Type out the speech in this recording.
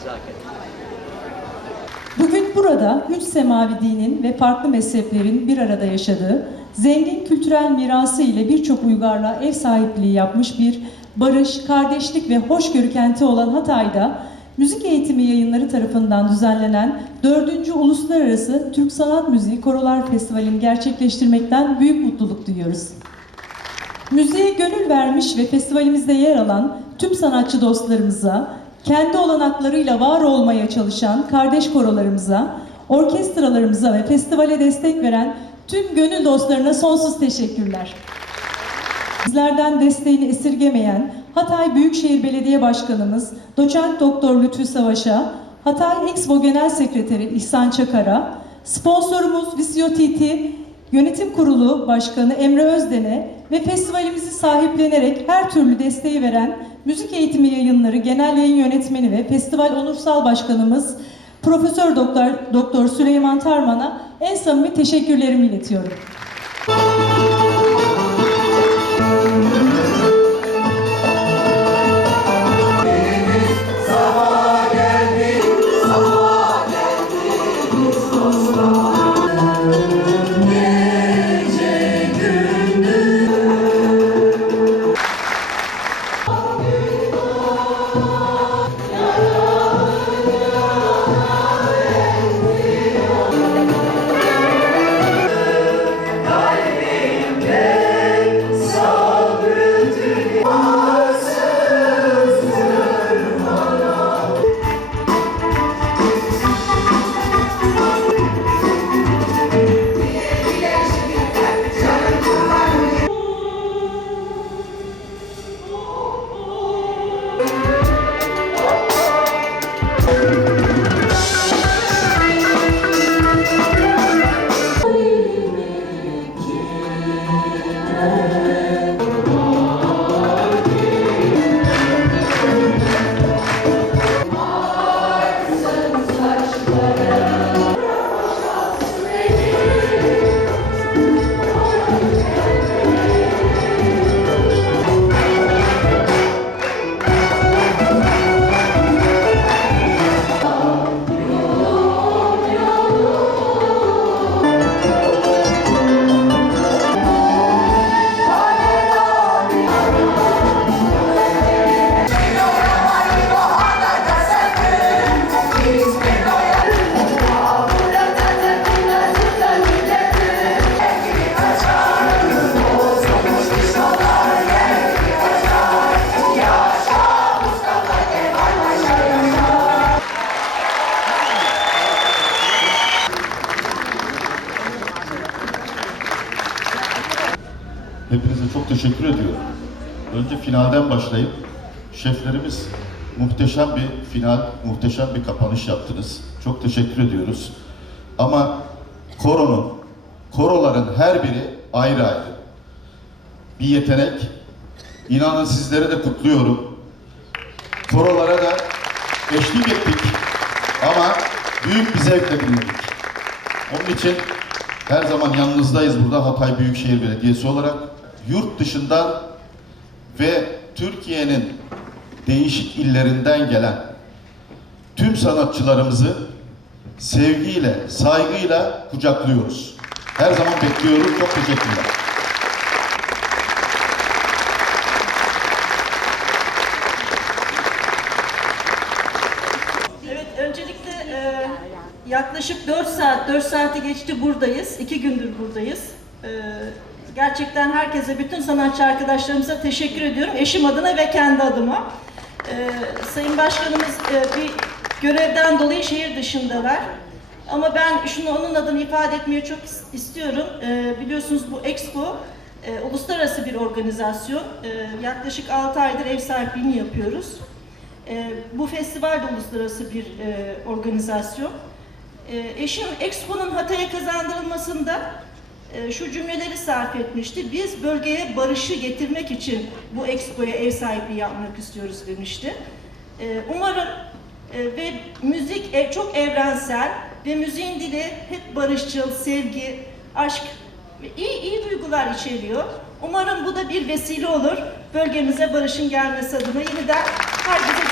nezaket. Bugün burada üç semavi dinin ve farklı mezheplerin bir arada yaşadığı, zengin kültürel mirası ile birçok uygarlığa ev sahipliği yapmış bir barış, kardeşlik ve hoşgörü kenti olan Hatay'da müzik eğitimi yayınları tarafından düzenlenen 4. Uluslararası Türk Sanat Müziği Korolar Festivali'ni gerçekleştirmekten büyük mutluluk duyuyoruz. Müziğe gönül vermiş ve festivalimizde yer alan tüm sanatçı dostlarımıza, kendi olanaklarıyla var olmaya çalışan kardeş korolarımıza, orkestralarımıza ve festivale destek veren tüm gönül dostlarına sonsuz teşekkürler. Bizlerden desteğini esirgemeyen Hatay Büyükşehir Belediye Başkanımız Doçent Doktor Lütfü Savaş'a, Hatay Expo Genel Sekreteri İhsan Çakar'a, sponsorumuz Visio TT Yönetim Kurulu Başkanı Emre Özden'e ve festivalimizi sahiplenerek her türlü desteği veren Müzik Eğitimi Yayınları Genel Yayın Yönetmeni ve Festival Onursal Başkanımız Profesör Doktor Doktor Süleyman Tarman'a en samimi teşekkürlerimi iletiyorum. Hepinize çok teşekkür ediyorum. Önce finalden başlayıp şeflerimiz muhteşem bir final, muhteşem bir kapanış yaptınız. Çok teşekkür ediyoruz. Ama koronun, koroların her biri ayrı ayrı. Bir yetenek. İnanın sizleri de kutluyorum. Korolara da eşlik ettik ama büyük bir zevkle dinledik. Onun için her zaman yanınızdayız burada Hatay Büyükşehir Belediyesi olarak. Yurt dışından ve Türkiye'nin değişik illerinden gelen tüm sanatçılarımızı sevgiyle, saygıyla kucaklıyoruz. Her zaman bekliyoruz. Çok teşekkürler. Evet, öncelikle e, yaklaşık 4 saat, 4 saati geçti buradayız. 2 gündür buradayız. E, gerçekten herkese, bütün sanatçı arkadaşlarımıza teşekkür ediyorum. Eşim adına ve kendi adıma. E, Sayın Başkanımız e, bir görevden dolayı şehir dışındalar. Ama ben şunu onun adını ifade etmeyi çok is- istiyorum. E, biliyorsunuz bu Expo e, uluslararası bir organizasyon. E, yaklaşık 6 aydır ev sahipliğini yapıyoruz. E, bu festival de uluslararası bir e, organizasyon. E, eşim Expo'nun Hatay'a kazandırılmasında şu cümleleri sarf etmişti. Biz bölgeye barışı getirmek için bu Expo'ya ev sahipliği yapmak istiyoruz demişti. E, umarım e, ve müzik e, çok evrensel ve müziğin dili hep barışçıl, sevgi, aşk ve iyi, iyi duygular içeriyor. Umarım bu da bir vesile olur bölgemize barışın gelmesi adına yeniden herkese